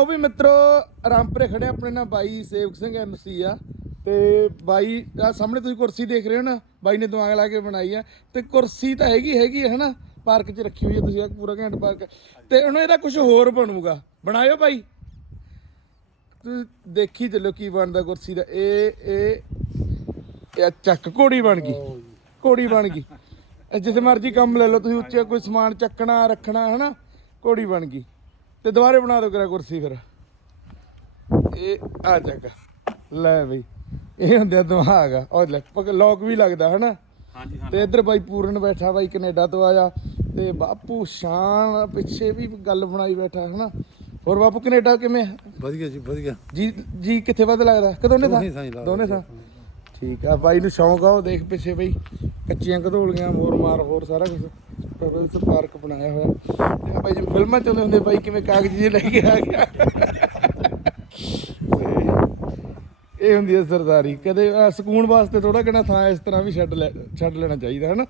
ਉਹ ਵੀ ਮਿੱਤਰੋ, ਰਾਮਪੁਰੇ ਖੜੇ ਆਪਣੇ ਨਾਲ ਬਾਈ ਸੇਵਕ ਸਿੰਘ ਐਮਸੀ ਆ। ਤੇ ਬਾਈ, ਆ ਸਾਹਮਣੇ ਤੁਸੀਂ ਕੁਰਸੀ ਦੇਖ ਰਹੇ ਹੋ ਨਾ, ਬਾਈ ਨੇ ਦਿਮਾਗ ਲਾ ਕੇ ਬਣਾਈ ਆ। ਤੇ ਕੁਰਸੀ ਤਾਂ ਹੈਗੀ ਹੈਗੀ ਹੈ ਨਾ ਪਾਰਕ 'ਚ ਰੱਖੀ ਹੋਈ ਹੈ ਤੁਸੀਂ, ਆ ਪੂਰਾ ਘੈਂਟ ਪਾਰਕ ਤੇ ਉਹਨੂੰ ਇਹਦਾ ਕੁਝ ਹੋਰ ਬਣੂਗਾ। ਬਣਾਇਓ ਬਾਈ। ਤੁਸੀਂ ਦੇਖੀ ਚੱਲੋ ਕੀ ਬਣਦਾ ਕੁਰਸੀ ਦਾ। ਇਹ ਇਹ ਇਹ ਚੱਕ, ਘੋੜੀ ਬਣ ਗਈ। ਘੋੜੀ ਬਣ ਗਈ। ਇਹ ਜਿੱਥੇ ਮਰਜ਼ੀ ਕੰਮ ਲੈ ਲਓ, ਤੁਸੀਂ ਉੱਚੇ ਕੋਈ ਸਮਾਨ ਚੱਕਣਾ, ਰੱਖਣਾ, ਹਨਾ? ਘੋੜੀ ਬਣ ਗਈ। ਤੇ ਦੁਬਾਰੇ ਬਣਾ ਦਿਓ ਕਰਾ ਕੁਰਸੀ ਫਿਰ। ਇਹ ਆ ਚੱਕ। ਲੈ ਬਈ ਇਹ ਹੁੰਦਿਆ ਦਿਮਾਗ। ਆ ਉਹ ਲੈ ਲੋਕ ਵੀ ਲੱਗਦਾ ਹਨਾ? ਹਾਂਜੀ ਹਾਂ ਤੇ ਇੱਧਰ ਬਾਈ ਪੂਰਨ ਬੈਠਾ ਬਾਈ ਕੈਨੇਡਾ ਤੋਂ ਆਇਆ। ਤੇ ਬਾਪੂ ਸ਼ਾਨ ਪਿੱਛੇ ਵੀ ਗੱਲ ਬਣਾਈ ਬੈਠਾ ਹਨਾ? ਹੋਰ ਬਾਪੂ ਕੈਨੇਡਾ ਕਿਵੇਂ? ਵਧੀਆ ਜੀ ਵਧੀਆ। ਜੀ ਜੀ ਕਿੱਥੇ ਵੱਧ ਲੱਗਦਾ? ਕਦੋਂ ਨੇ ਦੋਨੇ ਥਾਂ? ਠੀਕ ਆ ਬਾਈ ਨੂੰ ਸ਼ੌਂਕ ਆ ਉਹ ਦੇਖ ਪਿੱਛੇ ਬਈ। ਕੱਚੀਆਂ ਘਦੋਲੀਆਂ ਮੋਰ ਮਾਰ, ਹੋਰ ਸਾਰਾ ਕੁਝ ਪਰਵਿਸ ਪਾਰਕ ਬਣਾਇਆ ਹੋਇਆ। ਤੇ ਆਹ ਬਾਈ ਜਿਵੇਂ ਫਿਲਮਾਂ ਚ ਹੁੰਦੇ ਬਾਈ ਕਿਵੇਂ ਕਾਗਜ਼ ਜਿਹੇ ਲੈ ਕੇ ਆ ਗਿਆ ਤੇ ਇਹ ਹੁੰਦੀ ਹੈ ਸਰਦਾਰੀ। ਕਦੇ ਸਕੂਨ ਵਾਸਤੇ ਥੋੜਾ ਕਿਹੜਾ ਥਾਂ ਇਸ ਤਰ੍ਹਾਂ ਵੀ ਛੱਡ ਲੈ, ਛੱਡ ਲੈਣਾ ਚਾਹੀਦਾ ਹੈ ਨਾ